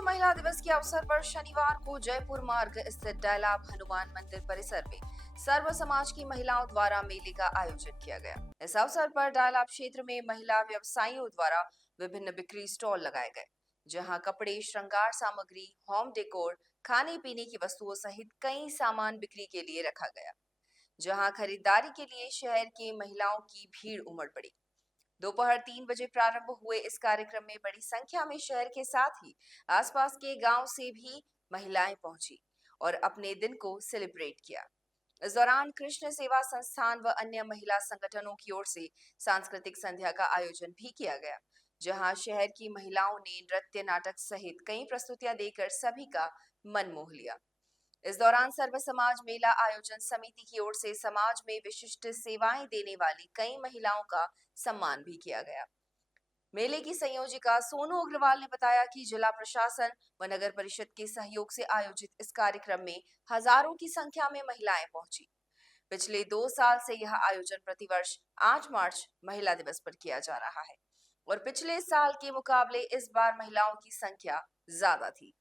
विश्व महिला दिवस के अवसर पर शनिवार को जयपुर मार्ग स्थित डायलाब हनुमान मंदिर परिसर में सर्व समाज की महिलाओं द्वारा मेले का आयोजन किया गया। इस अवसर पर डायलाब क्षेत्र में महिला व्यवसायियों द्वारा विभिन्न बिक्री स्टॉल लगाए गए, जहां कपड़े, श्रृंगार सामग्री, होम डेकोर, खाने पीने की वस्तुओं सहित कई सामान बिक्री के लिए रखा गया, जहां खरीदारी के लिए शहर की महिलाओं की भीड़ उमड़ पड़ी। दोपहर 3 बजे प्रारंभ हुए इस कार्यक्रम में बड़ी संख्या में शहर के साथ ही आसपास के गांव से भी महिलाएं पहुंची और अपने दिन को सेलिब्रेट किया। इस दौरान कृष्ण सेवा संस्थान व अन्य महिला संगठनों की ओर से सांस्कृतिक संध्या का आयोजन भी किया गया, जहां शहर की महिलाओं ने नृत्य, नाटक सहित कई प्रस्तुतियां देकर सभी का मन मोह लिया। इस दौरान सर्व समाज मेला आयोजन समिति की ओर से समाज में विशिष्ट सेवाएं देने वाली कई महिलाओं का सम्मान भी किया गया। मेले की संयोजिका सोनू अग्रवाल ने बताया कि जिला प्रशासन व नगर परिषद के सहयोग से आयोजित इस कार्यक्रम में हजारों की संख्या में महिलाएं पहुंची। पिछले 2 साल से यह आयोजन प्रतिवर्ष 8 मार्च महिला दिवस पर किया जा रहा है और पिछले साल के मुकाबले इस बार महिलाओं की संख्या ज्यादा थी।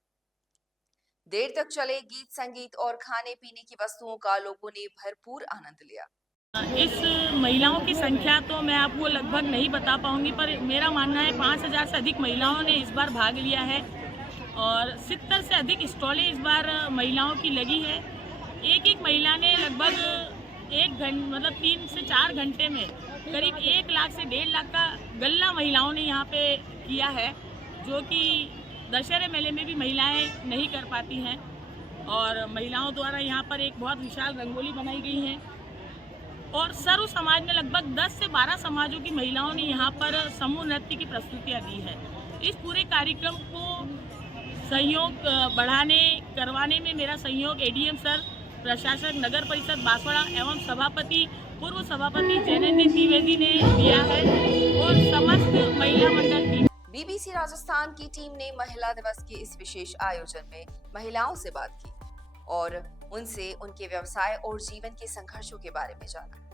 देर तक चले गीत, संगीत और खाने पीने की वस्तुओं का लोगों ने भरपूर आनंद लिया। इस महिलाओं की संख्या तो मैं आपको लगभग नहीं बता पाऊंगी, पर मेरा मानना है 5000 से अधिक महिलाओं ने इस बार भाग लिया है और 70 से अधिक स्टॉलें इस बार महिलाओं की लगी है। एक महिला ने लगभग 3 से 4 घंटे में करीब 1 लाख से 1.5 लाख का गल्ला महिलाओं ने यहाँ पे किया है, जो कि दशहरे मेले में भी महिलाएं नहीं कर पाती हैं। और महिलाओं द्वारा यहाँ पर एक बहुत विशाल रंगोली बनाई गई है और सर्व समाज ने लगभग 10 से 12 समाजों की महिलाओं ने यहाँ पर समूह नृत्य की प्रस्तुतियाँ दी है। इस पूरे कार्यक्रम को सहयोग करवाने में मेरा सहयोग एडीएम सर, प्रशासक, नगर परिषद बांसवाड़ा एवं सभापति, पूर्व सभापति जैनेन्द्र द्विवेदी ने दिया है और समस्त महिला मंडल की। बीबीसी राजस्थान की टीम ने महिला दिवस के इस विशेष आयोजन में महिलाओं से बात की और उनसे उनके व्यवसाय और जीवन के संघर्षों के बारे में जाना।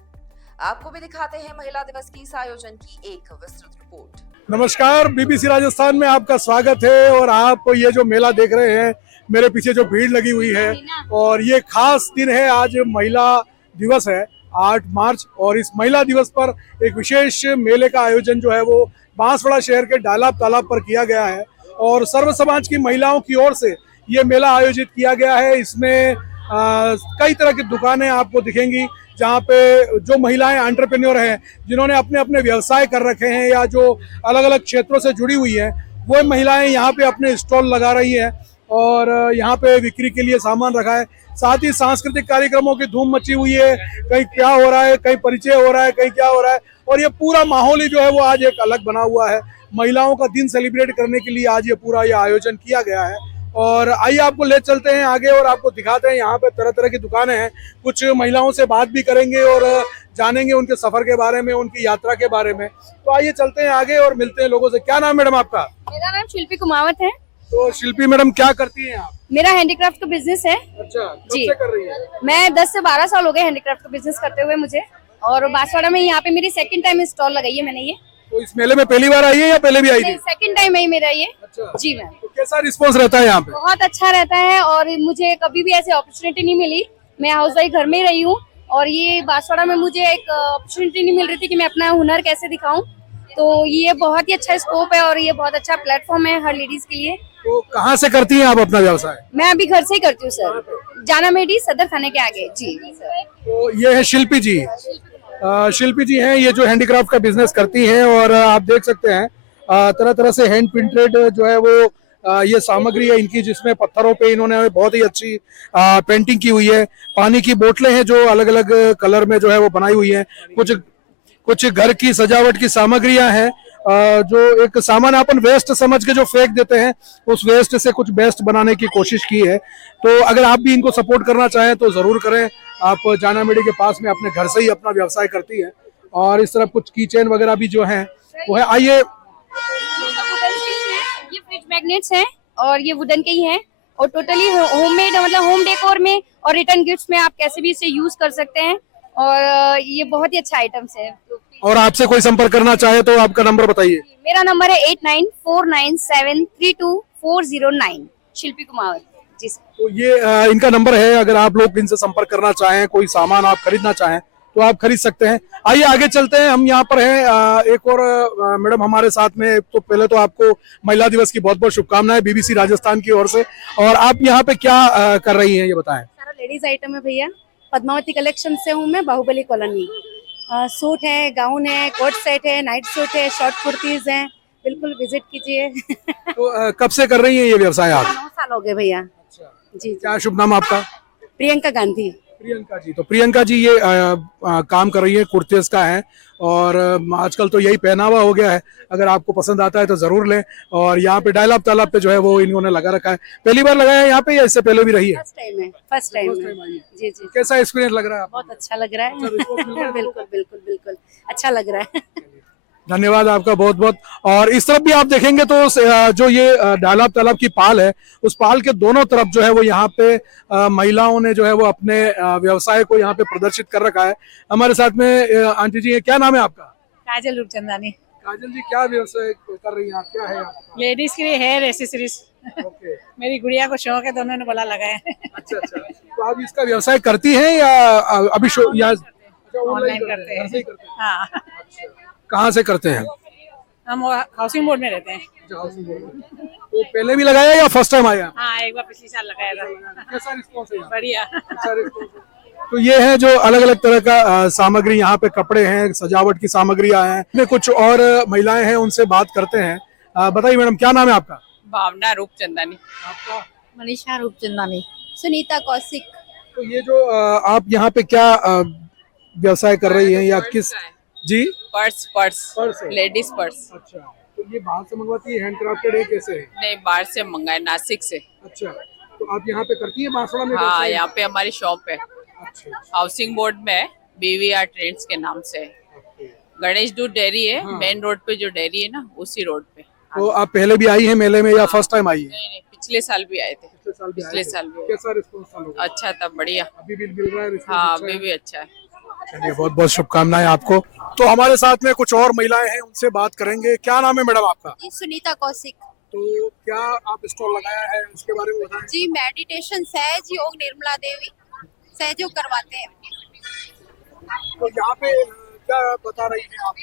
आपको भी दिखाते हैं महिला दिवस की इस आयोजन की एक विस्तृत रिपोर्ट। नमस्कार, बीबीसी राजस्थान में आपका स्वागत है। और आप ये जो मेला देख रहे हैं, मेरे पीछे जो भीड़ लगी हुई है, और ये खास दिन है, आज महिला दिवस है 8 मार्च। और इस महिला दिवस पर एक विशेष मेले का आयोजन जो है वो बांसवाड़ा शहर के डायलाब तालाब पर किया गया है और सर्व समाज की महिलाओं की ओर से ये मेला आयोजित किया गया है। इसमें कई तरह की दुकानें आपको दिखेंगी, जहाँ पे जो महिलाएं एंटरप्रेन्योर हैं, जिन्होंने अपने अपने व्यवसाय कर रखे हैं या जो अलग अलग क्षेत्रों से जुड़ी हुई हैं, वो महिलाएं यहाँ पे अपने स्टॉल लगा रही हैं और यहाँ पे बिक्री के लिए सामान रखा है। साथ ही सांस्कृतिक कार्यक्रमों की धूम मची हुई है, कहीं क्या हो रहा है, कहीं परिचय हो रहा है, कहीं क्या हो रहा है, और ये पूरा माहौल ही जो है वो आज एक अलग बना हुआ है। महिलाओं का दिन सेलिब्रेट करने के लिए आज ये पूरा आयोजन किया गया है। और आइए आपको ले चलते हैं आगे और आपको दिखाते हैं, यहाँ पे तरह तरह की दुकानें हैं। कुछ महिलाओं से बात भी करेंगे और जानेंगे उनके सफर के बारे में, उनकी यात्रा के बारे में। तो आइए चलते हैं आगे और मिलते हैं लोगों से। क्या नाम मैडम आपका? मेरा नाम शिल्पी कुमावत है। तो शिल्पी मैडम, क्या करती हैं आप? मेरा हैंडीक्राफ्ट का बिजनेस है। अच्छा, कब जी, से कर रही है? मैं 10 से 12 साल हो गए हैंडीक्राफ्ट का बिजनेस करते हुए मुझे। और बांसवाड़ा में यहाँ पे मेरी सेकंड टाइम स्टॉल लगाई है मैंने ये। तो इस मेले में पहली बार आई है या पहले भी आई थी? सेकंड टाइम है मेरा ये। अच्छा। जी मैम। तो कैसा रिस्पांस रहता है यहाँ पे? बहुत अच्छा रहता है और मुझे कभी भी ऐसी अपॉर्चुनिटी नहीं मिली। मैं हाउस वाइफ घर में ही रही हूँ और ये बांसवाड़ा में मुझे एक अपॉर्चुनिटी नहीं मिल रही थी कि मैं अपना हुनर कैसे दिखाऊं। तो ये बहुत ही अच्छा स्कोप है और ये बहुत अच्छा प्लेटफॉर्म है हर लेडीज के लिए। तो कहाँ से करती हैं आप अपना व्यवसाय? मैं अभी घर से ही करती हूँ सर, जाना मेडी सदर थाने के आगे। जी सर। तो ये है शिल्पी जी। शिल्पी जी हैं, ये जो हैंडीक्राफ्ट का बिजनेस करती हैं और आप देख सकते हैं तरह तरह से हैंड प्रिंटेड जो है वो ये सामग्री है इनकी, जिसमें पत्थरों पे इन्होंने बहुत ही अच्छी पेंटिंग की हुई है। पानी की बोतलें हैं जो अलग अलग कलर में जो है वो बनाई हुई है। कुछ घर की सजावट की सामग्रियां हैं, जो एक सामान अपन वेस्ट समझ के जो फेंक देते हैं, उस वेस्ट से कुछ बेस्ट बनाने की कोशिश की है। तो अगर आप भी इनको सपोर्ट करना चाहें तो जरूर करें। आप जाना मेडी के पास में अपने घर से ही अपना व्यवसाय करती है। और इस तरफ कुछ की चेन वगैरह भी जो है वो है। आइए, ये फ्रिज मैग्नेट्स हैं और ये वुडन के ही हैं और टोटली होममेड, मतलब होम डेकोर में और रिटर्न गिफ्ट्स में आप कैसे भी इसे यूज कर सकते हैं और ये बहुत ही अच्छा आइटम्स है। और आपसे कोई संपर्क करना चाहे तो आपका नंबर बताइए। मेरा नंबर है 89497324 409 शिल्पी कुमार जी सर। तो ये इनका नंबर है, अगर आप लोग इनसे संपर्क करना चाहें, कोई सामान आप खरीदना चाहें तो आप खरीद सकते हैं। आइए आगे चलते हैं, हम यहाँ पर हैं एक और मैडम हमारे साथ में। तो पहले तो आपको महिला दिवस की बहुत बहुत शुभकामनाएं बीबीसी राजस्थान की ओर से। और आप यहाँ पे क्या कर रही हैं ये बताएं। सारा लेडीज आइटम है भैया, पद्मावती कलेक्शन से हूँ मैं, बाहुबली कॉलोनी। सूट है, गाउन है, कोट सेट है, नाइट सूट है, शॉर्ट कुर्तीज हैं, बिल्कुल विजिट कीजिए। तो कब से कर रही हैं ये व्यवसाय आप? 9 साल हो गए भैया। जी जी। क्या शुभ नाम आपका? प्रियंका गांधी। प्रियंका जी। तो प्रियंका जी ये काम कर रही है, कुर्तेस का है और आजकल तो यही पहनावा हो गया है। अगर आपको पसंद आता है तो जरूर लें। और यहाँ पे डायलॉग तालाब पे जो है वो इन्होंने लगा रखा है। पहली बार लगाया है यहाँ पे या इससे पहले भी रही है? फर्स्ट टाइम है, फर्स्ट टाइम है। जी जी, कैसा एक्सपीरियंस लग रहा है आपको? बहुत अच्छा लग रहा है। बिल्कुल बिल्कुल बिल्कुल अच्छा लग रहा है। धन्यवाद आपका बहुत बहुत। और इस तरफ भी आप देखेंगे तो जो ये डायलॉग तालाब की पाल है, उस पाल के दोनों तरफ जो है वो यहाँ पे महिलाओं ने जो है वो अपने व्यवसाय को यहाँ पे प्रदर्शित कर रखा है। हमारे साथ में आंटी जी, क्या नाम है आपका? काजल रूपचंदानी। काजल जी, क्या व्यवसाय कर रही हैं आप? क्या है आपका? लेडीज के लिए हेयर एसेसरीज। ओके। मेरी गुड़िया को शौक है तो उन्होंने बोला लगाए। अच्छा अच्छा। तो आप इसका व्यवसाय करती हैं या अभी या ऑनलाइन करते हैं। ऐसे ही करते हैं? हाँ, कहाँ से करते हैं? हम हाउसिंग बोर्ड में रहते हैं। तो पहले भी लगाया या फर्स्ट टाइम आया? हाँ, एक बार पिछली साल लगाया था। कैसा रिस्पॉन्स है? बढ़िया। अच्छा रिस्पॉन्स है। तो ये है जो अलग अलग तरह का सामग्री, यहाँ पे कपड़े हैं, सजावट की सामग्रियां हैं। इसमें कुछ और महिलाएं हैं, उनसे बात करते हैं। बताइए मैडम, क्या नाम है आपका? भावना रूपचंदानी। आपका? मनीषा रूपचंदानी। सुनीता कौशिक। तो ये जो आप यहाँ पे क्या व्यवसाय कर रही हैं या किस? जी, पर्स पर्स है। Ladies purse. अच्छा, तो ये बाहर से मंगवाती है, हैंडक्राफ्टेड है, कैसे है? नहीं, बाहर से मंगाए, नासिक से। अच्छा, तो आप यहाँ पे करती है बांसवाड़ा में? हाँ, व्यवसाय? यहाँ पे हमारी शॉप है, अच्छा, हाउसिंग बोर्ड में है, BVR ट्रेंड्स के नाम से है। ओके। गणेश दूध डेयरी है, हाँ। मेन रोड पे जो डेयरी है ना, उसी रोड पे। तो आप पहले भी आई हैं मेले में या फर्स्ट टाइम आई है? नहीं, पिछले साल भी आए थे। पिछले साल भी आए पिछले थे। साल भी। कैसा रिस्पॉन्स था लोगों का? अच्छा था, बढ़िया। अभी भी मिल रहा है response? हाँ, अच्छा है? अभी भी अच्छा है। चलिए, बहुत बहुत शुभकामनाएं आपको। तो हमारे साथ में कुछ और महिलाएं हैं, उनसे बात करेंगे। क्या नाम है मैडम आपका? सुनीता कौशिक। तो क्या आप स्टॉल लगाया है, उसके बारे में बताएं। जी, मेडिटेशन सहज योग निर्मला देवी सहयोग करवाते हैं। तो यहाँ पे क्या बता रही है आप?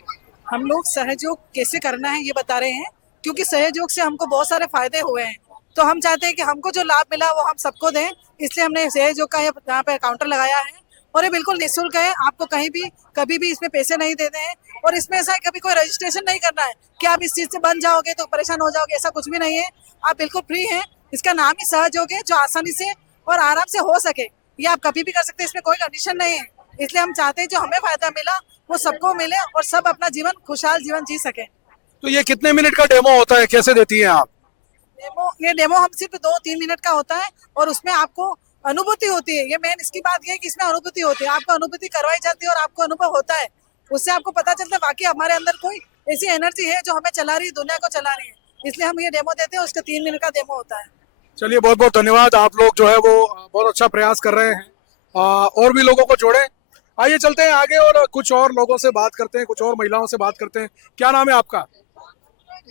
हम लोग सहयोग कैसे करना है ये बता रहे हैं, क्योंकि सहयोग से हमको बहुत सारे फायदे हुए हैं। तो हम चाहते हैं कि हमको जो लाभ मिला वो हम सबको दें, इसलिए हमने सहयोग का यहाँ पे काउंटर लगाया है और ये बिल्कुल निःशुल्क है। आपको कहीं भी कभी भी इसमें पैसे नहीं देने हैं और इसमें ऐसा है कभी कोई रजिस्ट्रेशन नहीं करना है कि आप इस चीज से बन जाओगे तो परेशान हो जाओगे, ऐसा कुछ भी नहीं है। आप बिल्कुल फ्री हैं। इसका नाम ही सहयोग है, जो आसानी से और आराम से हो सके। ये आप कभी भी कर सकते हैं, इसमें कोई कंडीशन नहीं है। इसलिए हम चाहते हैं जो हमें फायदा मिला वो सबको मिले और सब अपना जीवन खुशहाल जीवन जी सके। तो ये कितने मिनट का डेमो होता है, कैसे देती हैं आप? ये डेमो हम सिर्फ 2-3 मिनट का होता है और उसमें आपको अनुभूति होती है। ये मेन इसकी बात ये है कि इसमें अनुभूति होती है, आपको अनुभूति करवाई जाती है और आपको अनुभव होता है। उससे आपको पता चलता है वाकई हमारे अंदर कोई ऐसी एनर्जी है जो हमें चला रही है, दुनिया को चला रही है। इसलिए हम ये डेमो देते हैं, उसका 3 मिनट का डेमो होता है। चलिए, बहुत बहुत धन्यवाद। आप लोग जो है वो बहुत अच्छा प्रयास कर रहे हैं। और भी लोगों को जोड़ें। आइए चलते हैं आगे और कुछ और लोगों से बात करते हैं, कुछ और महिलाओं से बात करते हैं। क्या नाम है आपका?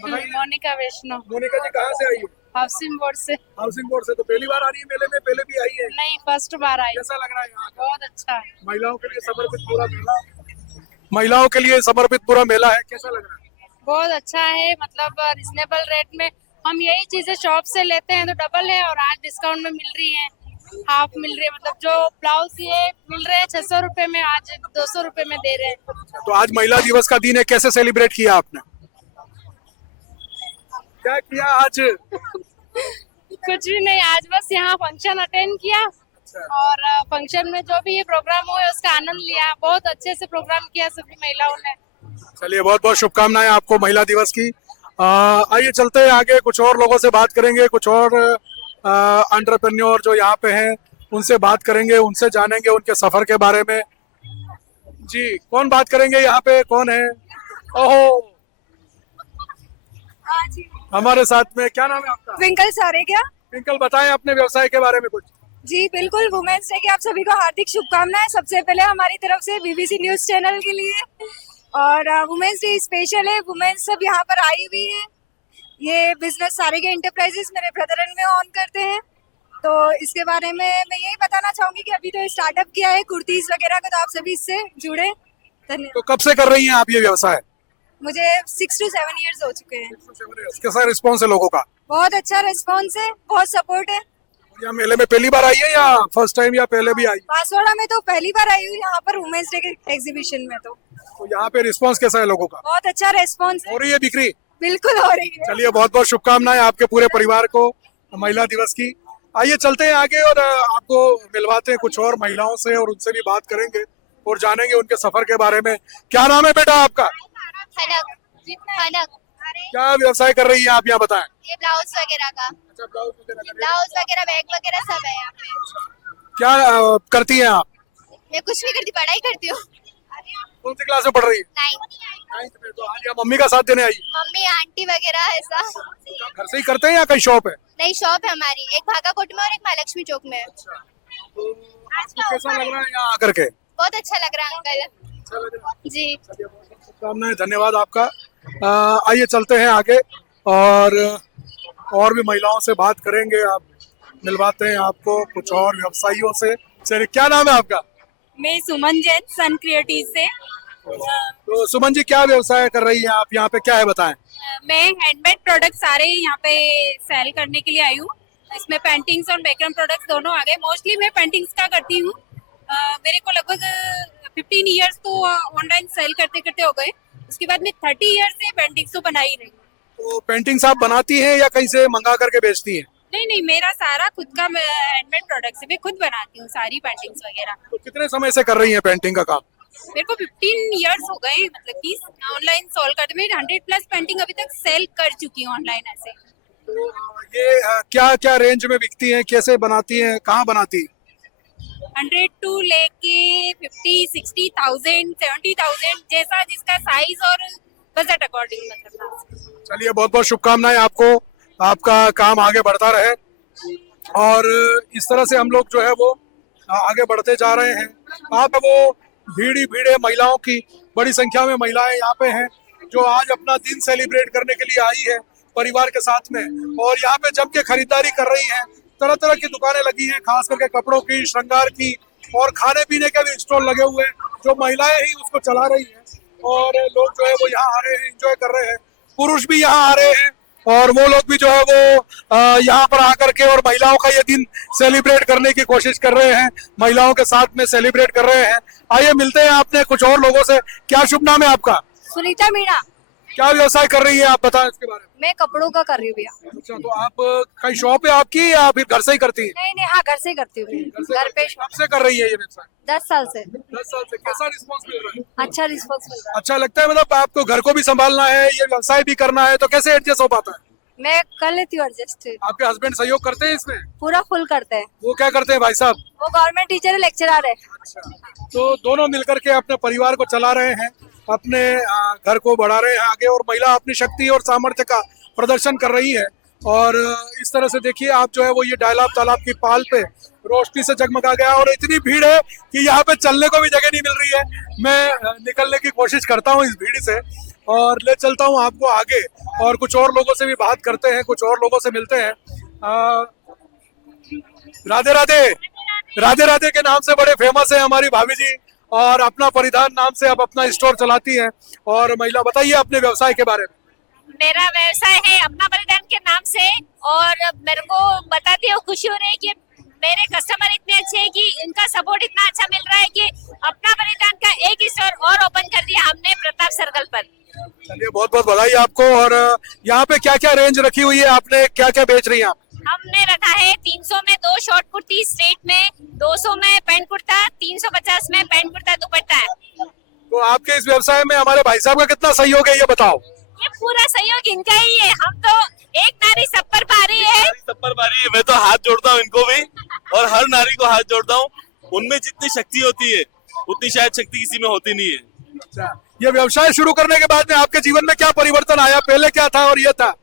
मोनिका वैष्णव। मोनिका जी, कहाँ से आई है? हाउसिंग बोर्ड से। हाउसिंग बोर्ड से। तो पहली बार आ रही है मेले में? पहले भी आई है? नहीं, फर्स्ट बार आई। कैसा लग रहा है यहाँ का? बहुत अच्छा है। महिलाओं के लिए समर्पित पूरा मेला, महिलाओं के लिए समर्पित पूरा मेला है, कैसा लग रहा है? बहुत अच्छा है, मतलब रिजनेबल रेट में हम यही चीजें शॉप से लेते हैं तो डबल है और आज डिस्काउंट में मिल रही है, हाफ मिल रही है। मतलब जो ब्लाउज ये मिल रहे हैं 600 रुपए में, आज 200 रुपए में दे रहे हैं। तो आज महिला दिवस का दिन है, कैसे सेलिब्रेट किया आपने? क्या किया आज? कुछ भी नहीं, आज बस यहाँ फंक्शन अटेंड किया और फंक्शन में जो भी ये प्रोग्राम हुआ उसका आनंद लिया। बहुत अच्छे से प्रोग्राम किया सभी महिलाओं ने। चलिए, बहुत बहुत शुभकामनाएं आपको महिला दिवस की। आइए चलते हैं आगे, कुछ और लोगों से बात करेंगे, कुछ और एंटरप्रेन्योर जो यहाँ पे हैं उनसे बात करेंगे, उनसे जानेंगे उनके सफर के बारे में। जी, कौन बात करेंगे यहाँ पे, कौन है? ओहो, हमारे साथ में। क्या नाम है आपका? ट्विंकल सारे क्या? ट्विंकल, बताएं अपने व्यवसाय के बारे में कुछ। जी बिल्कुल, वुमेन्स डे की आप सभी को हार्दिक शुभकामनाएं। सबसे पहले हमारी तरफ से बीबीसी न्यूज चैनल के लिए। और वुमेन्स डे स्पेशल है, वुमेन्स सब यहाँ पर आई हुई है। ये बिजनेस सारे के एंटरप्राइजेस मेरे ब्रदर एंड में ऑन करते हैं, तो इसके बारे में मैं यही बताना चाहूंगी कि अभी तो स्टार्टअप किया है कुर्तीज वगैरह का, तो आप सभी इससे जुड़े। धन्यवाद। तो कब से कर रही हैं आप ये व्यवसाय? मुझे 6 to 7 इयर्स हो चुके हैं। कैसा रिस्पॉन्स है लोगों का? बहुत अच्छा रिस्पॉन्स है, बहुत सपोर्ट है। या मेले में पहली बार आई है या फर्स्ट टाइम या पहले भी आई? बांसवाड़ा में तो पहली बार आई हूँ, यहाँ पर वुमेन्स डे के एग्जीबिशन में तो यहाँ पे रिस्पॉन्स कैसा है लोगों का? बहुत अच्छा रिस्पॉन्स है। हो रही है बिक्री? बिल्कुल हो रही है। चलिए, बहुत बहुत शुभकामनाएं आपके पूरे परिवार को महिला दिवस की। आइए चलते हैं आगे और आपको मिलवाते हैं कुछ और महिलाओं से और उनसे भी बात करेंगे और जानेंगे उनके सफर के बारे में। क्या नाम है बेटा आपका? खनक। क्या व्यवसाय कर रही है आप, यहाँ बताएं। ये ब्लाउज वगैरह का, अच्छा, ब्लाउज वगैरह, बैग वगैरह सब है यहाँ पे। क्या करती हैं आप? मैं कुछ नहीं करती, पढ़ाई करती हूँ। कौन सी क्लास में पढ़ रही है? 9th में। तो आज यहाँ मम्मी का साथ देने आई? मम्मी आंटी वगैरह ऐसा। घर से ही करते हैं या कहीं शॉप है? नई शॉप है हमारी, एक भागाकोट में और एक महालक्ष्मी चौक में है। तो आपको कैसा लग रहा है यहाँ आकर के? बहुत अच्छा लग रहा है अंकल अच्छा लग रहा है। जी। शुभकामनाएं, धन्यवाद आपका। आइए चलते हैं आगे और भी महिलाओं से बात करेंगे। आप मिलवाते हैं आपको कुछ और व्यवसायियों से। चलिए, क्या नाम है आपका? मैं सुमन जैन, सन क्रिएटिव से। तो सुमन जी, क्या व्यवसाय कर रही हैं आप, यहाँ पे क्या है बताएं? मैं हैंडमेड प्रोडक्ट सारे यहाँ पे सेल करने के लिए आई हूँ। इसमें पेंटिंग्स और मेकअप प्रोडक्ट्स दोनों आ गए। मोस्टली मैं पेंटिंग्स का करती हूँ। मेरे को लगभग 15 इयर्स तो ऑनलाइन सेल करते करते हो गए। उसके बाद मैं 30 इयर्स से पेंटिंग्स तो बना ही रही हूँ। तो पेंटिंग्स आप बनाती हैं या कहीं से मंगा करके बेचती हैं? नहीं, मेरा सारा खुद का हैंडमेड प्रोडक्ट्स है। मैं खुद बनाती हूँ सारी पेंटिंग्स वगैरह। तो कितने समय से कर रही हैं पेंटिंग का काम? मेरे को 15 इयर्स हो गए, मतलब कि ऑनलाइन सोल्व करते। मैं 100+ पेंटिंग अभी तक सेल कर चुकी हूँ ऑनलाइन ऐसे। तो ये क्या क्या रेंज में बिकती हैं, कैसे बनाती हैं, कहाँ बनाती? 100 to लेके 50, 60,000, 70,000, जैसा जिसका साइज और बजट अकॉर्डिंग मतलब। चलिए, बहुत बहुत शुभकामनाएं आपको, आपका काम आगे बढ़ता रहे और इस तरह से हम लोग जो है वो आगे बढ़ते जा रहे हैं। आप वो भीड़े महिलाओं की बड़ी संख्या में महिलाएं यहाँ पे हैं जो आज अपना दिन सेलिब्रेट करने के लिए आई है परिवार के साथ में, और यहाँ पे जम के खरीदारी कर रही हैं। तरह तरह की दुकानें लगी हैं, खास करके कपड़ों की, श्रृंगार की और खाने पीने के भी स्टॉल लगे हुए हैं, जो महिलाएं ही उसको चला रही हैं और लोग जो है वो यहाँ आ रहे हैं, एंजॉय कर रहे हैं। पुरुष भी यहाँ आ रहे हैं और वो लोग भी जो है वो यहाँ पर आकर के और महिलाओं का ये दिन सेलिब्रेट करने की कोशिश कर रहे हैं, महिलाओं के साथ में सेलिब्रेट कर रहे हैं। आइए मिलते हैं आपने कुछ और लोगों से। क्या शुभ नाम है आपका? सुनीता मीणा। क्या व्यवसाय कर रही है आप, बताएं इसके बारे में। मैं कपड़ों का कर रही हूँ भैया। अच्छा, तो आप कहीं शॉप है आपकी या फिर घर से ही करती है? नहीं, हाँ, घर से ही करती हूँ। घर पे। कब से कर रही है ये व्यवसाय? 10 साल से। 10 साल से। कैसा रिस्पॉन्स मिल रहा है? अच्छा रिस्पॉन्स मिल रहा अच्छा लगता है, मतलब आपको घर को भी संभालना है, ये व्यवसाय भी करना है, तो कैसे एडजस्ट हो पाता है? है। मैं कर लेती हूँ एडजस्ट। आपके हस्बैंड सहयोग करते हैं इसमें? पूरा फुल करते हैं। वो क्या करते हैं भाई साहब? वो गवर्नमेंट टीचर है, लेक्चरर है। तो दोनों मिलकर के अपने परिवार को चला रहे हैं, अपने घर को बढ़ा रहे हैं आगे, और महिला अपनी शक्ति और सामर्थ्य का प्रदर्शन कर रही है। और इस तरह से देखिए आप जो है वो ये डायलाब तालाब की पाल पे रोशनी से जगमगा गया और इतनी भीड़ है कि यहाँ पे चलने को भी जगह नहीं मिल रही है। मैं निकलने की कोशिश करता हूँ इस भीड़ से और ले चलता हूँ आपको आगे, और कुछ और लोगों से भी बात करते हैं, कुछ और लोगों से मिलते हैं। राधे राधे। राधे राधे के नाम से बड़े फेमस है हमारी भाभी जी, और अपना परिधान नाम से अब अपना स्टोर चलाती हैं। और महिला, बताइए अपने व्यवसाय के बारे में। मेरा व्यवसाय है अपना परिधान के नाम से, और मेरे को बताती हूँ खुशी हो रही है कि मेरे कस्टमर इतने अच्छे हैं कि इनका सपोर्ट इतना अच्छा मिल रहा है कि अपना परिधान का एक स्टोर और ओपन कर दिया हमने प्रताप सर्कल पर। चलिए, बहुत बहुत बधाई आपको। और यहाँ पे क्या क्या रेंज रखी हुई है आपने, क्या क्या बेच रही हैं आप? हमने रखा है 300 में 2 शॉर्ट कुर्ती स्ट्रेट में, 200 में पैंट कुर्ता, 350 में पैंट कुर्ता दुपट्टा है। तो आपके इस व्यवसाय में हमारे भाई साहब का कितना सहयोग है, ये बताओ। ये पूरा सहयोग इनका ही है। हम तो एक नारी सब पर भारी है। सब पर भारी है। मैं तो हाथ जोड़ता हूँ इनको भी, और हर नारी को हाथ जोड़ता हूँ। उनमें जितनी शक्ति होती है उतनी शायद शक्ति किसी में होती नहीं है। अच्छा, ये व्यवसाय शुरू करने के बाद में आपके जीवन में क्या परिवर्तन आया? पहले क्या था और ये था?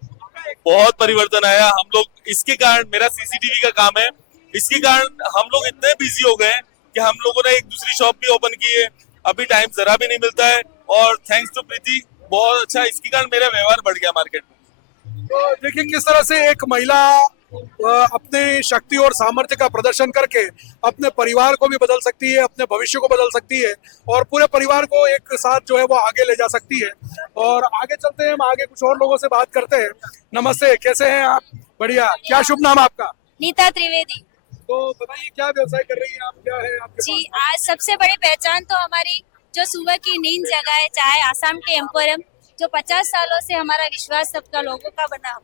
बहुत परिवर्तन आया। हम लोग इसके कारण, मेरा सीसीटीवी का काम है, इसके कारण हम लोग इतने बिजी हो गए कि हम लोगों ने एक दूसरी शॉप भी ओपन की है। अभी टाइम जरा भी नहीं मिलता है, और थैंक्स टू प्रीति बहुत अच्छा, इसके कारण मेरा व्यवहार बढ़ गया मार्केट में। तो देखिए किस तरह से एक महिला अपने शक्ति और सामर्थ्य का प्रदर्शन करके अपने परिवार को भी बदल सकती है, अपने भविष्य को बदल सकती है और पूरे परिवार को एक साथ जो है वो आगे ले जा सकती है। और आगे चलते हैं, हम आगे कुछ और लोगों से बात करते हैं। नमस्ते, कैसे हैं आप? बढ़िया। क्या शुभ नाम आपका? नीता त्रिवेदी तो बताइए क्या व्यवसाय कर रही हैं आप, क्या है आपके जी। पास? आज सबसे बड़ी पहचान तो हमारी जो सुबह की नींद जगाए चाय आसाम के एम्पोरियम, जो 50 सालों से हमारा विश्वास सबका लोगों का बना।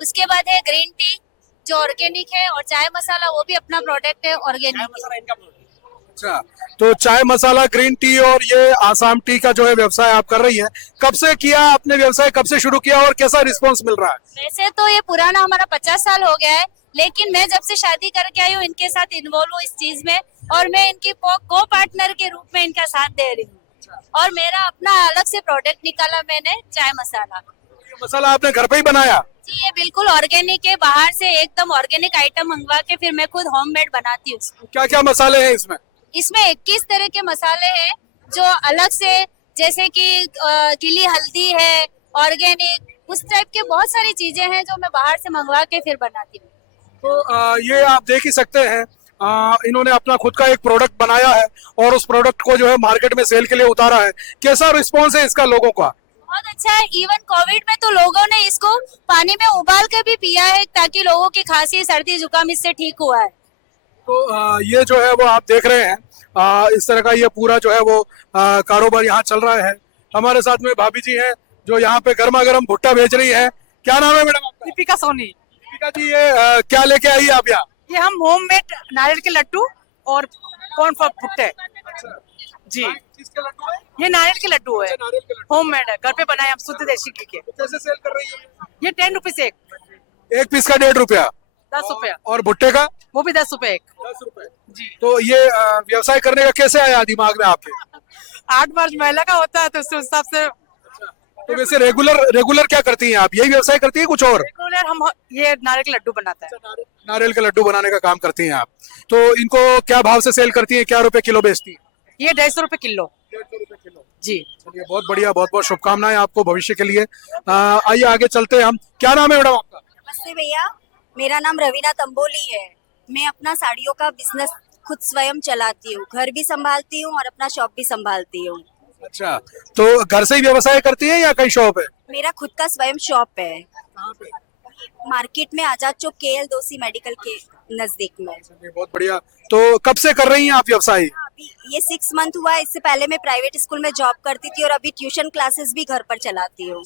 उसके बाद है ग्रीन टी जो ऑर्गेनिक है, और चाय मसाला वो भी अपना प्रोडक्ट है, ऑर्गेनिक। अच्छा, तो चाय मसाला, ग्रीन टी और ये आसाम टी का जो है व्यवसाय आप कर रही हैं, कब से किया आपने व्यवसाय, कब से शुरू किया और कैसा रिस्पॉन्स मिल रहा है? वैसे तो ये पुराना हमारा 50 साल हो गया है, लेकिन मैं जब से शादी करके आई हूँ इनके साथ इन्वॉल्व हूँ इस चीज में, और मैं इनकी को पार्टनर के रूप में इनका साथ दे रही हूँ। और मेरा अपना अलग से प्रोडक्ट निकाला मैंने, चाय मसाला। ये मसाला आपने घर पे ही बनाया? जी, ये बिल्कुल ऑर्गेनिक है, बाहर से एकदम ऑर्गेनिक आइटम मंगवा के फिर मैं खुद होममेड बनाती हूँ। क्या क्या मसाले हैं इसमें? इसमें 21 तरह के मसाले हैं जो अलग से, जैसे कि गीली हल्दी है, ऑर्गेनिक, उस टाइप के बहुत सारी चीजें हैं जो मैं बाहर से मंगवा के फिर बनाती हूँ। तो ये आप देख ही सकते हैं, इन्होंने अपना खुद का एक प्रोडक्ट बनाया है और उस प्रोडक्ट को जो है मार्केट में सेल के लिए उतारा है। कैसा रिस्पॉन्स है इसका लोगों का? बहुत अच्छा है। इवन कोविड में तो लोगों ने इसको पानी में उबाल के भी पिया है, ताकि लोगों की खांसी सर्दी जुकाम इससे ठीक हुआ है। तो ये जो है वो आप देख रहे हैं, इस तरह का ये पूरा जो है वो कारोबार यहाँ चल रहा है। हमारे साथ में भाभी जी हैं जो यहाँ पे गर्मा गर्म भुट्टा बेच रही है। क्या नाम है मैडम आपका? दीपिका सोनी। दीपिका जी, ये क्या लेके आई है आप यहाँ? ये हम होममेड नारियल के लड्डू और कॉर्न फॉर भुट्टे जी। किसके लड्डू है? ये नारियल के लड्डू है, नारियल के लड्डू। होममेड है, घर पे बनाए हम शुद्ध देसी घी के। कैसे सेल कर रही है? ये 10 रुपीज एक पीस का 1.5 रुपया। 10 रुपया, और भुट्टे का? वो भी 10 रुपए एक 10 रुपए जी। तो ये व्यवसाय करने का कैसे आया दिमाग में आपके? 8 मार्च महिला का होता है तो उस हिसाब से तो वैसे रेगुलर क्या करती हैं आप? यही व्यवसाय करती हैं कुछ और? रेगुलर हम ये नारियल के लड्डू बनाता है। नारियल के लड्डू बनाने का काम करती हैं आप। तो इनको क्या भाव से सेल करती हैं, क्या रुपए किलो बेचती हैं? ये 150 रुपए किलो 150 रुपए किलो जी। चलिए, बहुत बढ़िया, बहुत बहुत शुभकामनाएं आपको भविष्य के लिए। आइए आगे चलते हैं हम। क्या नाम है मैडम आपका? नमस्ते भैया, मेरा नाम रवीना तंबोली है। मैं अपना साड़ियों का बिजनेस खुद स्वयं चलाती हूँ, घर भी संभालती हूँ और अपना शॉप भी संभालती हूँ। अच्छा, तो घर से ही व्यवसाय करती है या कहीं शॉप है? मेरा खुद का स्वयं शॉप है, कहाँ पे? मार्केट में आजाद चौक KL दोषी मेडिकल के नजदीक में। चलिए, बहुत बढ़िया। तो कब से कर रही हैं आप व्यवसाय? अभी ये 6 मंथ हुआ है। इससे पहले मैं प्राइवेट स्कूल में जॉब करती थी और अभी ट्यूशन क्लासेस भी घर पर चलाती हूँ।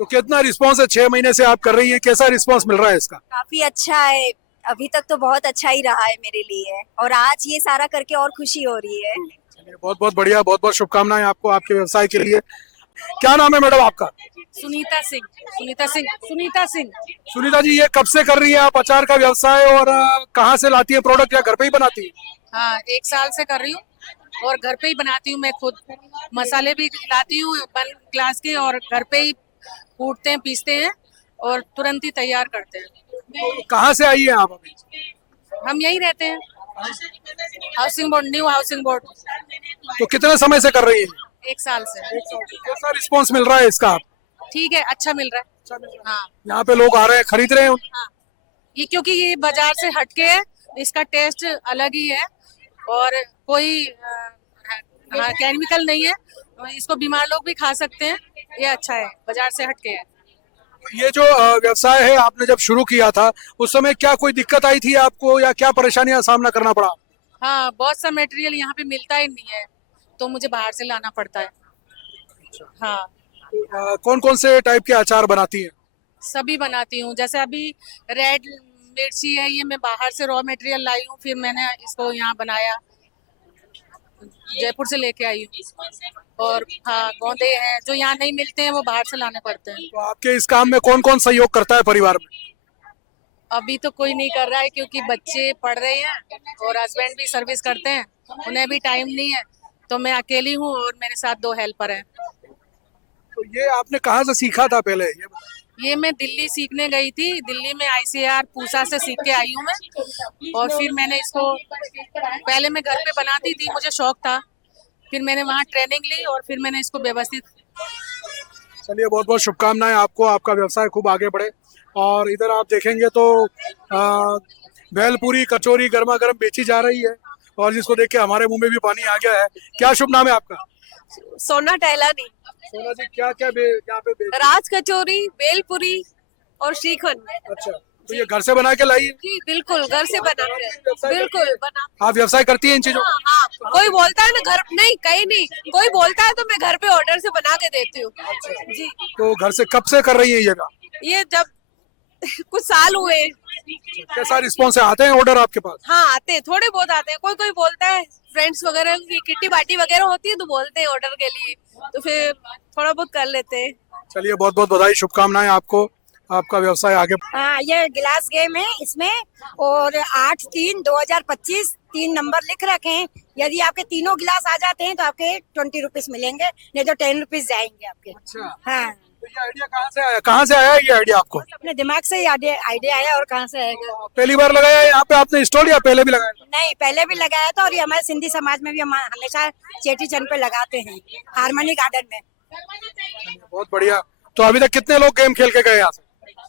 तो कितना रिस्पॉन्स है? 6 महीने से आप कर रही हैं, कैसा रिस्पॉन्स मिल रहा है इसका? काफी अच्छा है, अभी तक तो बहुत अच्छा ही रहा है मेरे लिए, और आज ये सारा करके और खुशी हो रही है। बहुत बहुत बढ़िया, बहुत बहुत शुभकामनाएं आपको आपके व्यवसाय के लिए। क्या नाम है मैडम आपका? सुनीता सिंह। सुनीता सिंह। सुनीता सिंह। सुनीता जी, ये कब से कर रही है आप अचार का व्यवसाय और कहाँ से लाती है प्रोडक्ट, या घर पे ही बनाती है? हाँ, 1 साल से कर रही हूँ और घर पे ही बनाती हूँ मैं खुद। मसाले भी लाती हूँ बन ग्लास के, और घर पे ही कूटते हैं, पीसते हैं और तुरंत ही तैयार करते हैं। तो कहाँ से आई है आप अभी? हम यही रहते हैं, housing board, new housing board. तो कितने समय से कर रही है? 1 साल से। कैसा रिस्पॉन्स मिल रहा है इसका? ठीक है, अच्छा मिल रहा है। हाँ यहाँ पे लोग आ रहे हैं, खरीद रहे हैं? हाँ, ये क्योंकि ये बाजार से हटके है, इसका टेस्ट अलग ही है और कोई केमिकल नहीं है, इसको बीमार लोग भी खा सकते हैं। ये अच्छा है, बाजार से हटके है। ये जो व्यवसाय है आपने जब शुरू किया था उस समय क्या कोई दिक्कत आई थी आपको, या क्या परेशानियां सामना करना पड़ा? हाँ, बहुत सा मटेरियल यहाँ पे मिलता ही नहीं है तो मुझे बाहर से लाना पड़ता है। हाँ, कौन कौन से टाइप के अचार बनाती हैं? सभी बनाती हूँ। जैसे अभी रेड मिर्ची है, ये मैं बाहर से रॉ मटेरियल लाई हूँ, फिर मैंने इसको यहाँ बनाया, जयपुर से लेके आई हूँ। और हाँ, गोंदे हैं जो यहाँ नहीं मिलते हैं, वो बाहर से लाने पड़ते हैं। तो आपके इस काम में कौन कौन सहयोग करता है परिवार में? अभी तो कोई नहीं कर रहा है क्योंकि बच्चे पढ़ रहे हैं और हस्बैंड भी सर्विस करते हैं, उन्हें भी टाइम नहीं है, तो मैं अकेली हूँ और मेरे साथ 2 हेल्पर हैं। तो ये आपने कहाँ से सीखा था पहले? ये मैं दिल्ली सीखने गई थी, दिल्ली में ICAR पूसा से सीख के आई हूँ मैं। और फिर मैंने इसको, पहले मैं घर पे बनाती थी, मुझे शौक था, फिर मैंने वहाँ ट्रेनिंग ली और फिर मैंने इसको व्यवस्थित चलिए बहुत बहुत शुभकामनाएं आपको, आपका व्यवसाय खूब आगे बढ़े। और इधर आप देखेंगे तो भेलपूरी कचौरी गर्मा गर्म बेची जा रही है, और जिसको देख के हमारे मुंह में भी पानी आ गया है। क्या शुभ नाम है आपका? सोना टहलानी। सोना जी, क्या क्या यहाँ पे राज कचौरी, बेलपुरी और श्रीखंड। अच्छा, तो ये घर से बना के लाई है? जी बिल्कुल, घर से बना के, बिल्कुल बना। आप व्यवसाय करती हैं इन चीजों? हाँ, कोई बोलता है ना घर, नहीं कहीं नहीं, कोई बोलता है तो मैं घर पे ऑर्डर से बना के देती हूँ। जी। तो घर से कब से कर रही है ये काम? ये जब कुछ साल हुए। कैसा रिस्पॉन्स है, आते हैं ऑर्डर आपके पास? हाँ आते हैं, थोड़े बहुत आते हैं। कोई कोई बोलता है, फ्रेंड्स वगैरह की किट्टी पार्टी वगैरह होती है तो बोलते हैं ऑर्डर के लिए, तो फिर थोड़ा बहुत कर लेते हैं। चलिए बहुत बहुत बधाई, शुभकामनाएं आपको, आपका व्यवसाय आगे। हाँ, ये गिलास गेम है इसमें, और 8-3-2025 3 नंबर लिख रखे हैं। यदि आपके तीनों गिलास आ जाते हैं तो आपके 20 रुपीज मिलेंगे, नहीं तो 10 रुपीज जाएंगे आपके। अच्छा, हाँ, तो ये आइडिया कहाँ से आया, कहाँ से आया ये आइडिया आपको? अपने दिमाग से ही आइडिया आया, और कहाँ से आएगा। पहली बार लगाया यहाँ पे आपने स्टॉल, या पहले भी लगाया? नहीं, पहले भी लगाया था, और ये हमारे सिंधी समाज में भी हम हमेशा चेटी चंद पे लगाते हैं, हारमोनी गार्डन में। बहुत बढ़िया। तो अभी तक कितने लोग गेम खेल के गए यहाँ से?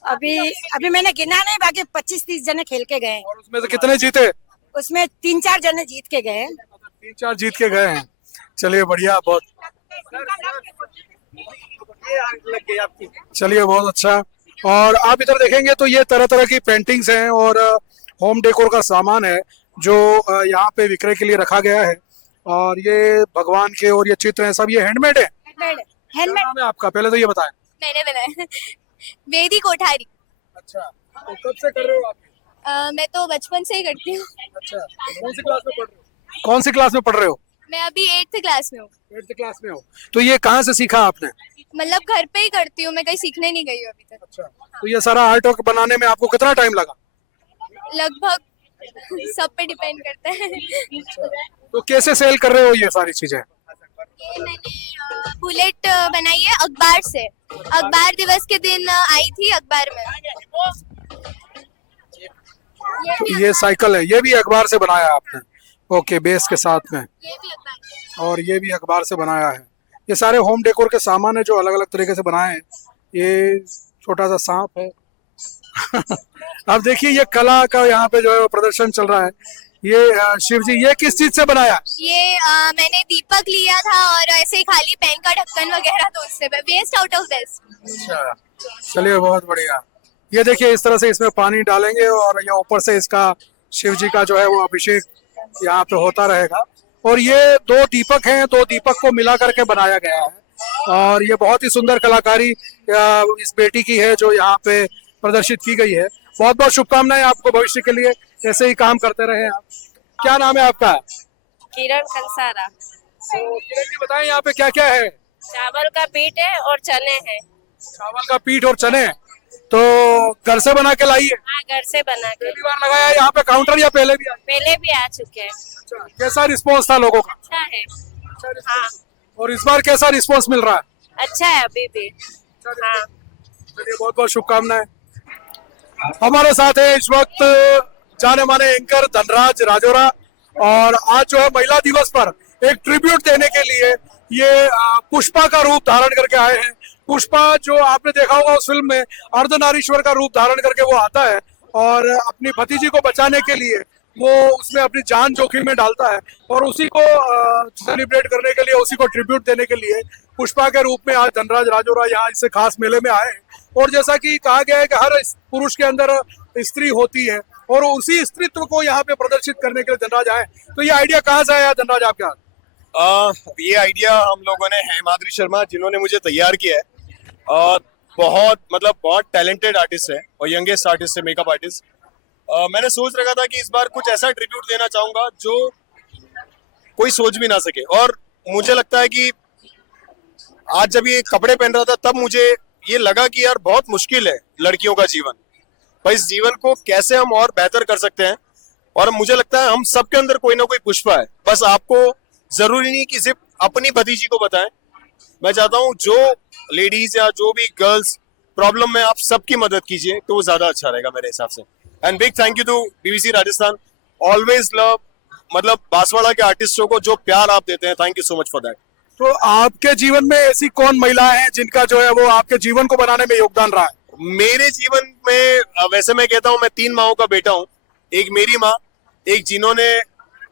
अभी मैंने गिना नहीं, बाकी 25-30 जने खेल के गए हैं। और उसमें से कितने जीते? उसमें 3-4 जने जीत के गए हैं। 3-4 जीत के गए हैं। चलिए बढ़िया, बहुत चलिए बहुत अच्छा। और आप इधर देखेंगे तो ये तरह तरह की पेंटिंग्स हैं और होम डेकोर का सामान है जो यहाँ पे विक्रय के लिए रखा गया है। और ये भगवान के और ये चित्र हैं, सब ये हैंडमेड है। क्या नाम है आपका, पहले तो ये बताएं। मैंने बनाया वेदी कोठारी। अच्छा, तो कब से कर रहे हो आप? मैं तो बचपन से ही करती हूँ। अच्छा, कौन सी क्लास में पढ़ रहे हो? कौन सी क्लास में पढ़ रहे हो? मैं अभी 8th क्लास में हूँ। 8th क्लास में हो। तो ये कहाँ से सीखा आपने? मतलब घर पे ही करती हूँ, मैं कहीं सीखने नहीं गई हूँ अभी तक। अच्छा, तो ये सारा आर्ट वर्क बनाने में आपको कितना टाइम लगा? लगभग सब पे डिपेंड करता है। तो कैसे सेल कर रहे हो ये सारी चीजें? ये मैंने बुलेट बनाई है अखबार से, अखबार दिवस के दिन आई थी अखबार में। तो ये साइकिल है, ये भी अखबार से बनाया आपने? ओके, बेस के साथ में, ये भी अखबार। और ये भी अखबार से बनाया है। ये सारे होम डेकोर के सामान है जो अलग अलग तरीके से बनाए हैं। ये छोटा सा सांप है। अब देखिए ये कला का यहाँ पे जो है वो प्रदर्शन चल रहा है। ये शिव जी, ये किस चीज से बनाया? ये मैंने दीपक लिया था और ऐसे ही खाली पेन का ढक्कन वगैरह, तो उससे वेस्ट आउट ऑफ बेस्ट। अच्छा, चलिए बहुत बढ़िया। ये देखिए इस तरह से इसमें पानी डालेंगे और ये ऊपर से इसका शिव जी का जो है वो अभिषेक यहाँ पे होता रहेगा। और ये 2 दीपक हैं, 2 दीपक को मिला करके बनाया गया है। और ये बहुत ही सुंदर कलाकारी इस बेटी की है जो यहाँ पे प्रदर्शित की गई है। बहुत बहुत शुभकामनाएं आपको भविष्य के लिए, ऐसे ही काम करते रहे आप। क्या नाम है आपका? किरण खलसारा। तो किरण जी बताएं यहाँ पे क्या क्या है? चावल का पीठ है और चने हैं। चावल का पीठ और चने, तो घर से बना के लाई है? हाँ, घर से बना के। पहली बार लगाया यहाँ पे काउंटर, या पहले भी आए? पहले भी आ चुके हैं। अच्छा, कैसा रिस्पॉन्स था लोगों का? अच्छा है। अच्छा रिस्पॉन्स। और इस बार कैसा रिस्पॉन्स मिल रहा है? अच्छा है अभी भी। हाँ, चलिए बहुत बहुत शुभकामनाएं। हमारे साथ है इस वक्त जाने माने एंकर धनराज राजौरा, और आज जो है महिला दिवस पर एक ट्रिब्यूट देने के लिए ये पुष्पा का रूप धारण करके आए हैं। पुष्पा जो आपने देखा होगा उस फिल्म में अर्धनारीश्वर का रूप धारण करके वो आता है और अपनी भतीजी को बचाने के लिए वो उसमें अपनी जान जोखिम में डालता है, और उसी को सेलिब्रेट करने के लिए, उसी को ट्रिब्यूट देने के लिए पुष्पा के रूप में आज धनराज राजौरा यहाँ इस खास मेले में आए हैं। और जैसा कि कहा गया है कि हर पुरुष के अंदर स्त्री होती है, और उसी स्त्रीत्व को यहाँ पे प्रदर्शित करने के लिए धनराज आए। तो ये आइडिया कहाँ से आया धनराज आपके हाथ? ये आइडिया हम लोगों ने, हेमाद्री शर्मा जिन्होंने मुझे तैयार किया है, और बहुत टैलेंटेड आर्टिस्ट है और यंगेस्ट आर्टिस्ट है, मेकअप आर्टिस्ट। मैंने सोच रखा था कि इस बार कुछ ऐसा ट्रिब्यूट देना चाहूंगा जो कोई सोच भी ना सके। और मुझे लगता है कि आज जब ये कपड़े पहन रहा था तब मुझे ये लगा कि यार बहुत मुश्किल है लड़कियों का जीवन, पर इस जीवन को कैसे हम और बेहतर कर सकते हैं। और मुझे लगता है हम सबके अंदर कोई ना कोई पुष्पा है, बस आपको जरूरी नहीं कि सिर्फ अपनी भतीजी को बताएं। मैं चाहता हूँ जो लेडीज या जो भी गर्ल्स प्रॉब्लम में, आप सबकी मदद कीजिए तो वो ज्यादा अच्छा रहेगा मेरे हिसाब से। And big thank you to BBC Rajasthan, always love, मतलब बांसवाड़ा के आर्टिस्टों को जो प्यार आप देते हैं, thank you so much for that. तो आपके जीवन में ऐसी कौन महिला है जिनका जो है वो आपके जीवन को बनाने में योगदान रहा है? मेरे जीवन में वैसे मैं कहता हूँ मैं 3 माओं का बेटा हूँ। एक मेरी माँ, एक जिन्होंने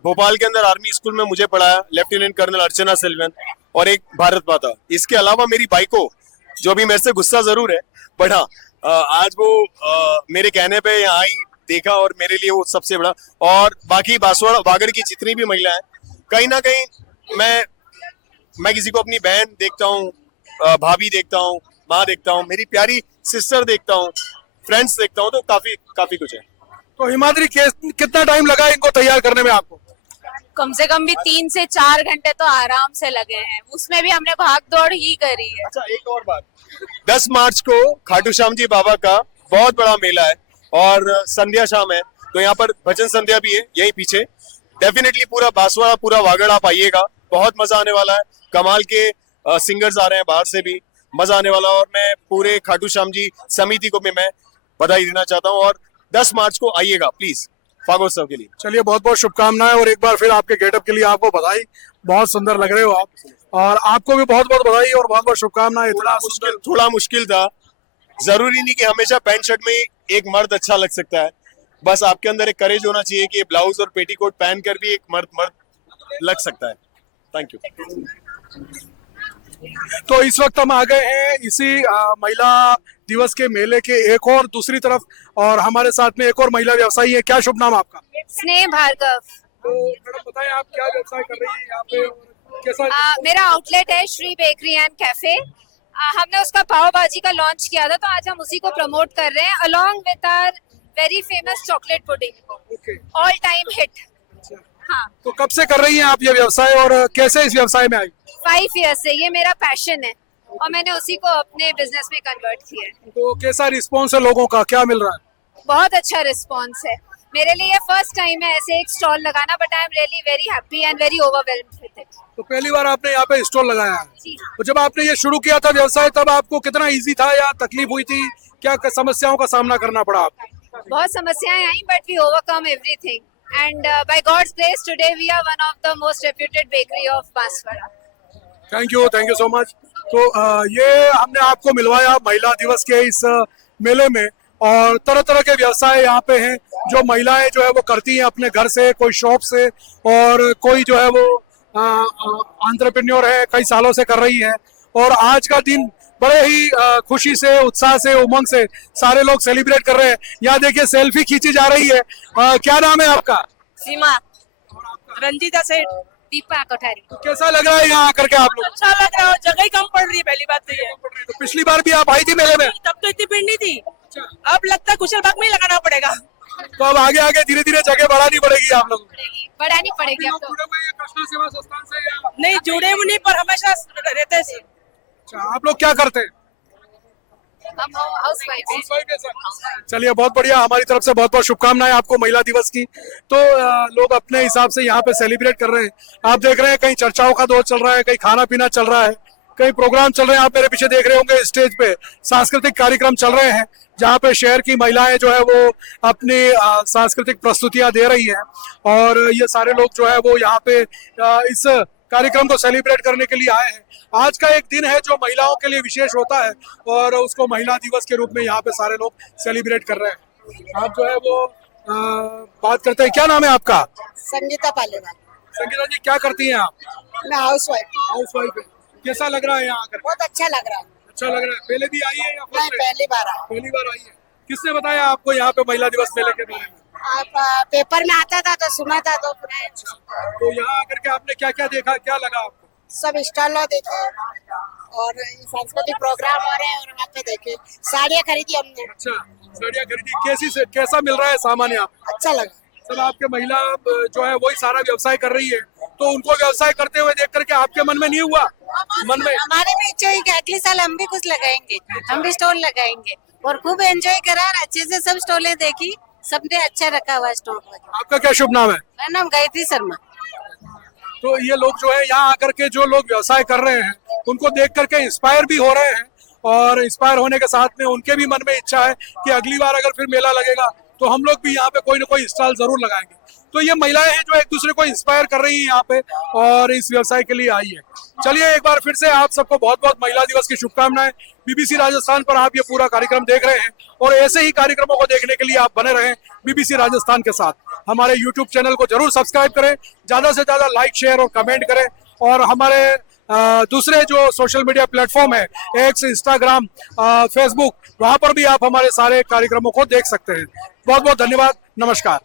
भोपाल के अंदर आर्मी स्कूल में मुझे पढ़ाया, लेफ्टिनेंट कर्नल अर्चना सिल्वन, और एक भारत माता। इसके अलावा मेरी बाइको, जो अभी मेरे से गुस्सा जरूर है, बट हाँ आज वो मेरे कहने पे यहाँ आई, देखा, और मेरे लिए वो सबसे बड़ा। और बाकी बांसवाड़ा वागड़ की जितनी भी महिला है, कहीं ना कहीं मैं किसी को अपनी बहन देखता हूँ, भाभी देखता हूँ, माँ देखता हूँ, मेरी प्यारी सिस्टर देखता हूँ, फ्रेंड्स देखता हूँ, तो काफी कुछ है। तो हिमाद्री कितना टाइम लगा इनको तैयार करने में आपको? कम से कम भी 3 से 4 घंटे तो आराम से लगे हैं, उसमें भी हमने भाग दौड़ ही करी है। अच्छा, एक और बात, 10 मार्च को खाटू श्याम जी बाबा का बहुत बड़ा मेला है और संध्या शाम है, तो यहाँ पर भजन संध्या भी है यहीं पीछे। डेफिनेटली पूरा बांसवाड़ा, पूरा वागड़ आप आइएगा, बहुत मजा आने वाला है। कमाल के सिंगर्स आ रहे हैं बाहर से भी, मजा आने वाला है। और मैं पूरे खाटू श्याम जी समिति को भी मैं बधाई देना चाहता हूँ, और 10 मार्च को आइएगा प्लीज फागोत्सव के लिए। चलिए, बहुत बहुत शुभकामनाएं, और एक बार फिर आपके गेटअप के लिए आपको बधाई। बहुत सुंदर लग रहे हो आप, और आपको भी बहुत बहुत बधाई और बहुत बहुत शुभकामनाएं। थोड़ा मुश्किल था, जरूरी नहीं कि हमेशा पैंट शर्ट में एक मर्द अच्छा लग सकता है, बस आपके अंदर एक करेज होना चाहिए कि ब्लाउज और पेटीकोट पहन कर भी एक मर्द लग सकता है। Thank you. तो इस वक्त हम आ गए हैं इसी महिला दिवस के मेले के एक और दूसरी तरफ, और हमारे साथ में एक और महिला व्यवसायी है। क्या शुभ नाम आपका? स्नेह भार्गव। तो मैडम बताएं, आप क्या व्यवसाय कर रही हैं यहाँ पे, और कैसा? मेरा आउटलेट है श्री बेकरी एंड कैफे। हमने उसका पाव भाजी का लॉन्च किया था, तो आज हम उसी को प्रमोट कर रहे हैं along with our very famous chocolate pudding, all time hit. हाँ। तो कब से कर रही हैं आप ये व्यवसाय, और कैसे इस व्यवसाय में आई? 5 years से ये मेरा पैशन है, और मैंने उसी को अपने बिजनेस में कन्वर्ट किया है। तो कैसा रिस्पॉन्स है लोगों का, क्या मिल रहा है? बहुत अच्छा रिस्पॉन्स है। मेरे लिए ये फर्स्ट टाइम है ऐसे एक स्टॉल लगाना, but I am really very happy and very overwhelmed with it. तो पहली बार आपने यहाँ पे स्टॉल लगाया है? जी हाँ। तो जब आपने ये शुरू किया था व्यवसाय, तब आपको कितना इजी था या तकलीफ हुई थी, क्या समस्याओं का सामना करना पड़ा आपको? बहुत समस्याएं आई, but we overcome everything, and by God's grace today we are one of the most reputed bakery of Banswara. Thank you so much. तो ये हमने आपको मिलवाया महिला दिवस के इस मेले में, और तरह तरह के व्यवसाय यहाँ पे हैं जो महिलाएं जो है वो करती हैं अपने घर से, कोई शॉप से, और कोई जो है वो एंटरप्रेन्योर है, कई सालों से कर रही है। और आज का दिन बड़े ही खुशी से, उत्साह से, उमंग से सारे लोग सेलिब्रेट कर रहे हैं। यहाँ देखिए सेल्फी खींची जा रही है। क्या नाम है आपका? सीमा। रंजीता सेठ। दीपा कोठारी। तो कैसा लग रहा है यहाँ आकर के आप लोग? अच्छा लग रहा है, जगह ही कम पड़ रही है, पहली बात तो ये। तो पिछली बार भी आप आई थी मेले में? तब तो इतनी भीड़ नहीं थी, अब लगता है कुशल बाग में ही लगाना पड़ेगा। तो अब आगे आगे धीरे धीरे जगह बढ़ानी पड़ेगी आप लोग? बढ़ानी पड़ेगी अब तो। जुड़े हुए हैं कृष्णा सेवा संस्थान से या? नहीं जुड़े हुए नहीं, पर हमेशा रहते हैं। अच्छा, आप लोग क्या करते हैं? हम हाउसवाइफ। चलिए, बहुत बढ़िया, हमारी तरफ से बहुत बहुत शुभकामनाएं आपको महिला दिवस की। तो लोग अपने हिसाब से यहाँ पे सेलिब्रेट कर रहे हैं। आप देख रहे हैं कहीं चर्चाओं का दौर चल रहा है, कहीं खाना पीना चल रहा है, कई प्रोग्राम चल रहे हैं। आप मेरे पीछे देख रहे होंगे स्टेज पे सांस्कृतिक कार्यक्रम चल रहे हैं, जहाँ पे शहर की महिलाएं जो है वो अपनी सांस्कृतिक प्रस्तुतियां दे रही हैं, और ये सारे लोग जो है वो यहाँ पे इस कार्यक्रम को सेलिब्रेट करने के लिए आए हैं। आज का एक दिन है जो महिलाओं के लिए विशेष होता है, और उसको महिला दिवस के रूप में यहाँ पे सारे लोग सेलिब्रेट कर रहे हैं। आप जो है वो बात करते हैं। क्या नाम है आपका? संगीता पालेवाल। संगीता जी, क्या करती हैं आप? मैं हाउसवाइफ। हाउसवाइफ है। कैसा लग रहा है यहाँ आकर? बहुत अच्छा लग रहा है। अच्छा लग रहा है। पहले भी आई है या मैं पहली बार आई। पहली बार आई है? किसने बताया आपको यहाँ पे महिला दिवस मेले के बारे में? आप पेपर में आता था तो सुना था, तो तो यहाँ आकर के आपने क्या क्या देखा, क्या लगा आपको? सब स्टॉल देखे और सांस्कृतिक प्रोग्राम हो रहे हैं, और वहाँ पे देखे साड़ियाँ खरीदी हमने। अच्छा, साड़ियाँ खरीदी। कैसा मिल रहा है सामान यहाँ? अच्छा लगा। सब आपके महिला जो है वही सारा व्यवसाय कर रही है, तो उनको व्यवसाय करते हुए देख करके आपके मन में नहीं हुआ? मन में हमारे भी इच्छा हुई कि अगले साल हम भी कुछ लगाएंगे, हम भी स्टॉल लगाएंगे, और खूब एंजॉय करा, अच्छे से सब स्टॉलें देखी, सबने अच्छा रखा हुआ स्टॉल। आपका क्या शुभ नाम है? मेरा नाम गायत्री शर्मा। तो ये लोग जो है यहाँ आकर के जो लोग व्यवसाय कर रहे हैं, उनको देख करके इंस्पायर भी हो रहे हैं, और इंस्पायर होने के साथ में उनके भी मन में इच्छा है कि अगली बार अगर फिर मेला लगेगा तो हम लोग भी यहाँ पे कोई ना कोई स्टॉल जरूर लगाएंगे। तो ये महिलाएं हैं जो एक दूसरे को इंस्पायर कर रही हैं यहाँ पे और इस व्यवसाय के लिए आई है। चलिए एक बार फिर से आप सबको बहुत बहुत महिला दिवस की शुभकामनाएं। बीबीसी राजस्थान पर आप ये पूरा कार्यक्रम देख रहे हैं और ऐसे ही कार्यक्रमों को देखने के लिए आप बने रहें बीबीसी राजस्थान के साथ। हमारे यूट्यूब चैनल को जरूर सब्सक्राइब करें, ज्यादा से ज्यादा लाइक शेयर और कमेंट करें और हमारे दूसरे जो सोशल मीडिया प्लेटफॉर्म है एक्स, इंस्टाग्राम, फेसबुक, वहां पर भी आप हमारे सारे कार्यक्रमों को देख सकते हैं। बहुत बहुत धन्यवाद, नमस्कार।